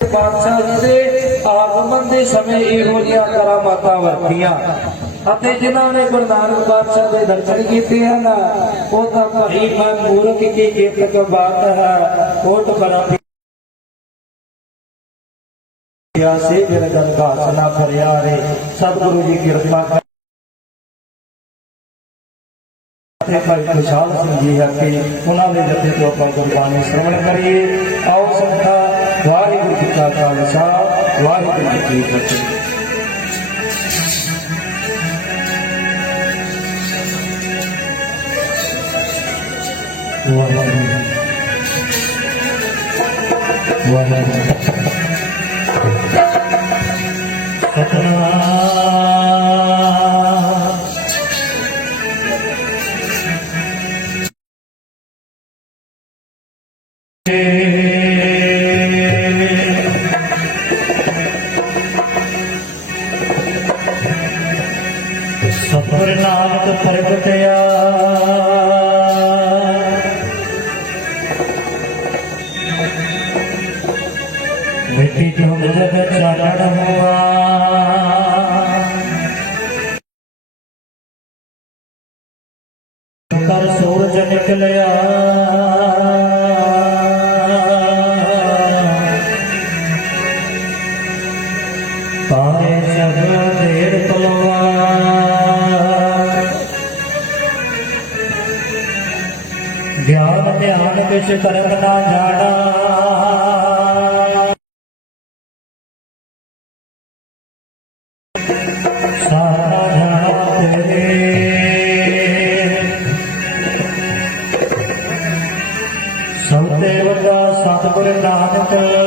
ਬਾਦਸ਼ਾਹ ਜੀ ਦੇ ਆਗਮਨ ਦੇ ਸਮੇਂ ਇਹੋ ਜਿਹੀਆਂ ਕਰਾਮਾਤਾਂ ਵਰਤੀਆਂ। ਅਤੇ ਜਿਨ੍ਹਾਂ ਨੇ ਗੁਰੂ ਨਾਨਕ ਬਾਦਸ਼ਾਹ ਦੇ ਦਰਸ਼ਨ ਕੀਤੇ ਹਨ, ਉਹ ਤਾਂ ਭਰੀ ਮਨ ਮੂਰਖ ਕੀ ਕੀਰਤ ਬਾਤ ਹੈ ਕੋਟ ਬਰਾ ਪਿਆ ਸੇ ਜਨ ਜਨ ਘਾਸ ਫਰਿਆ ਰੇ, ਸਤਿਗੁਰੂ ਜੀ ਕਿਰਪਾ ਕਰ ਤੇ ਭਾਈ ਖੁਸ਼ਹਾਲ ਸਿੰਘ ਜੀ ਹੈ ਕਿ ਉਹਨਾਂ ਦੇ ਜੱਥੇ ਤੋਂ ਆਪਾਂ ਗੁਰਬਾਣੀ ਸ਼ਰਵਣ ਕਰੀਏ। ਆਓ ਸੰਤਾ ਵਾਹਿਗੁਰੂ ਜੀ ਕਾ ਖਾਲਸਾ ਵਾਹਿਗੁਰੂ ਜੀ ਕੀ ਫਤਿਹ ਵਾਹਿਗੁਰੂ ਵਾਹਿਗੁਰੂ ਸਤਨਾਮ सूरज न दान कर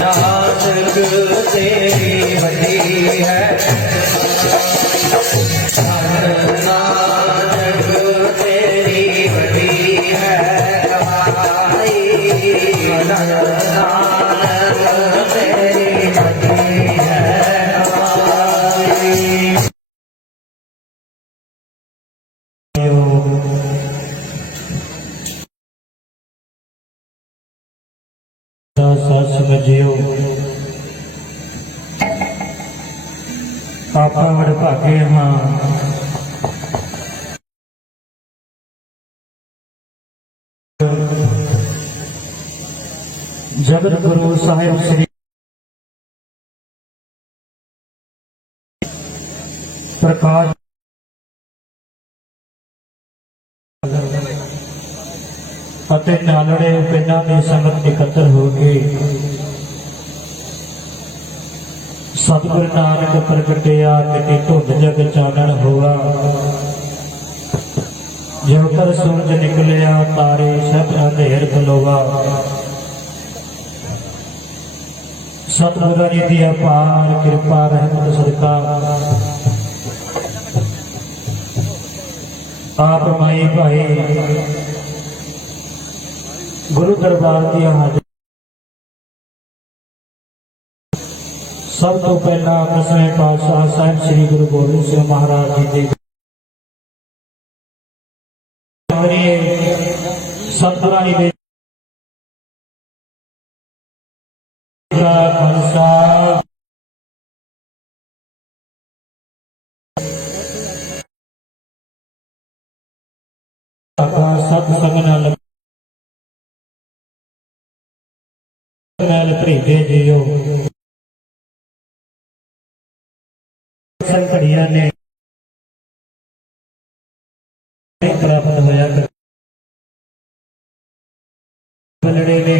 ਨਾਨਕ ਤੇਰੀ ਵੱਡੀ ਹੈ। ਸਮਝਿਓ ਆਪਾਂ ਵੜ ਭਾਗੇ ਹਾਂ। ਜਗਤ ਗੁਰੂ ਸਾਹਿਬ ਸ੍ਰੀ ਪ੍ਰਕਾਸ਼ ਅਤੇ ਨਾਲੜੇ ਪਿੰਡਾਂ ਦੀ ਸੰਗਤ ਇਕੱਤਰ ਹੋ ਕੇ ਸਤਿਗੁਰ ਨਾਨਕ ਪ੍ਰਗਟਿਆ ਕਿਤੇ ਧੁੰਦ ਜਗ ਚਾਨਣ ਹੋਆ। ਜਿਉ ਸੂਰਜ ਨਿਕਲਿਆ, ਤਾਰੇ ਸਭ ਅੰਧੇਰ ਖਲੋਵਾ ਸਤਿਗੁਰਾਂ ਦੀ ਅਪਾਰ ਕਿਰਪਾ ਰਹਿਮਤ ਸਦਕਾ। ਆਪ ਮਾਈ ਭਾਈ ਗੁਰੂ ਦਰਬਾਰ ਦੀਆਂ ਹਾਜ਼ਰ ਸਭ ਤੋਂ ਪਹਿਲਾਂ ਦਸਵੇਂ ਪਾਤਸ਼ਾਹ ਸਾਹਿਬ ਸ੍ਰੀ ਗੁਰੂ ਗੋਬਿੰਦ ਸਿੰਘ ਮਹਾਰਾਜ ਜੀ ਦੇ ਸਤਿਗੁਰਾਂ ਦੀ ਖਾਲਸਾ ਆਪਾ ਸਤ ਸੰਗ ਨਾਲ ਨਾਲ ਭੇਜੇ ਸੰਕੜੀਆਂ ਨੇ। ਪ੍ਰਾਪਤ ਹੋਇਆ ਬਲੜੇ ਨੇ।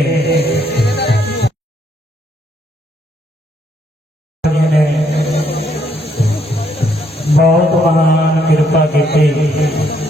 ਬਹੁਤ ਮਹਾਨ ਕਿਰਪਾ ਕੀਤੀ।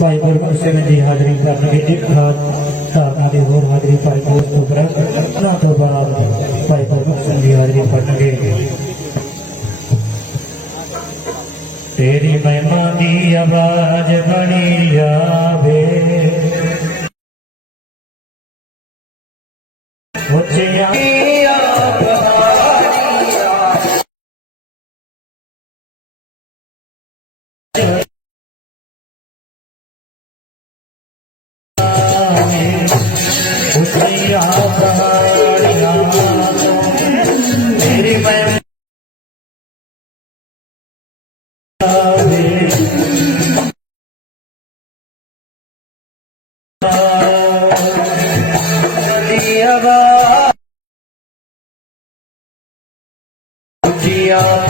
ਭਾਈ ਗੁਰਮੁਖ ਸਿੰਘ ਜੀ ਹਾਜ਼ਰੀ ਕਰਨਗੇ ਇੱਕ ਹਾਥ ਧਾਰਨਾ ਦੀ ਹੋਰ ਹਾਜ਼ਰੀ ਭਾਈ ਉਸ ਤੋਂ ਬਾਅਦ ਉਹਨਾਂ ਤੋਂ ਬਾਅਦ ਭਾਈ ਗੁਰਮੁਖ ਸਿੰਘ ਜੀ ਹਾਜ਼ਰੀ ਕਰਨਗੇ ਤੇਰੀ ਮਹਿਮਾ ਦੀ ਆਵਾਜ਼ ਬਣੀ ਜਾਵੇ। Yeah.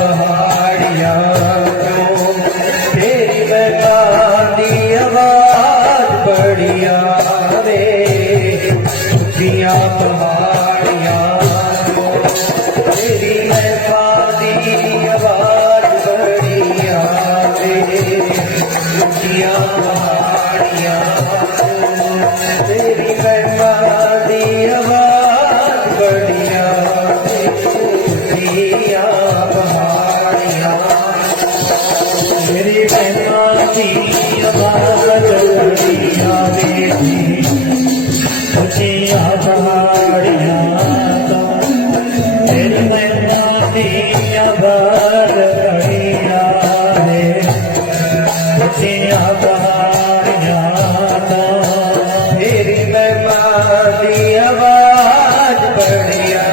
आवाज बढ़िया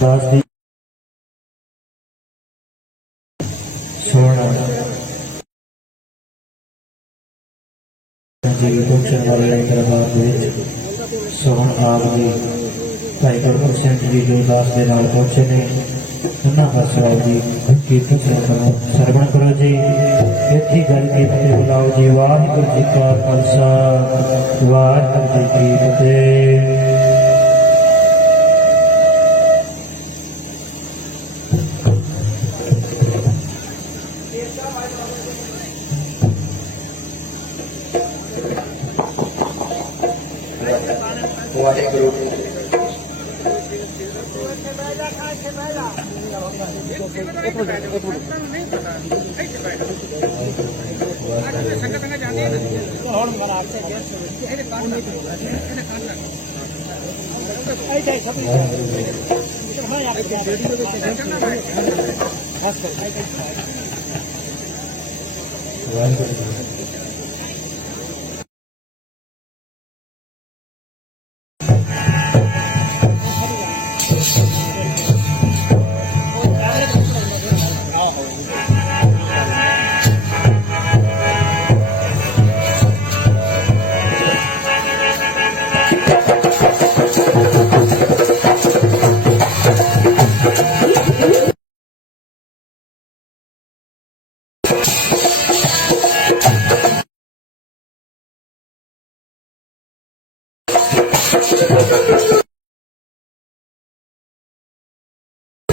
ਦਾਸ ਦੀ ਸੋਹਣਾ। ਜੀ ਦੇ ਪਹੁੰਚਣ ਦਰਬਾਰ ਦੇ ਵਿੱਚ ਸੋ ਆਪ ਜੀ, ਭਾਈ ਗੁਰਮੁਖ ਸਿੰਘ ਜੀ ਜੋ ਦਾਸ ਦੇ ਨਾਲ ਪਹੁੰਚੇ ਨੇ, ਉਹਨਾਂ ਦਾ ਸਵਾਲ ਜੀ ਕੀਰਤਨ ਸਰਵਣ ਸਰਵਣ ਕਰੋ ਜੀ। ਇੱਥੇ ਗੱਲ ਕੀਤ ਬੁਲਾਓ ਜੀ। ਵਾਹਿਗੁਰੂ ਜੀ ਕਾ ਖਾਲਸਾ, ਵਾਹਿਗੁਰੂ ਜੀ ਕੀ ਫਤਿਹ। વાહેગુરુ હા ഉപകാരപ്പെടുന്നത്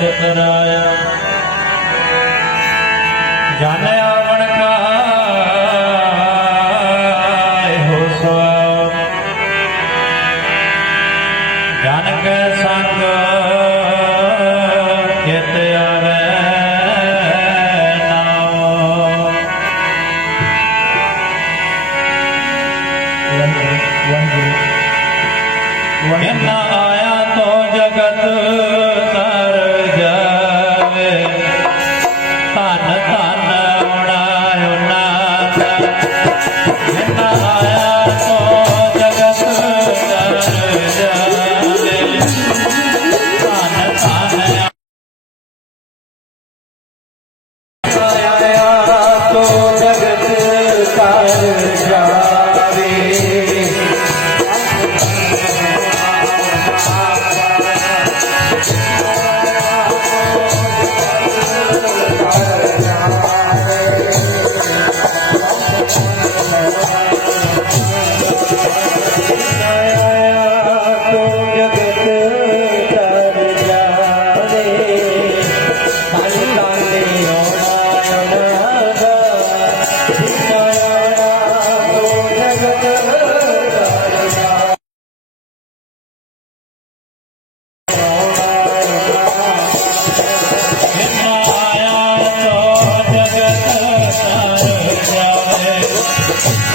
Jai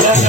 Yeah.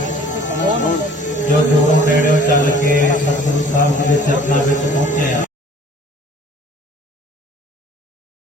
গেছে আপনার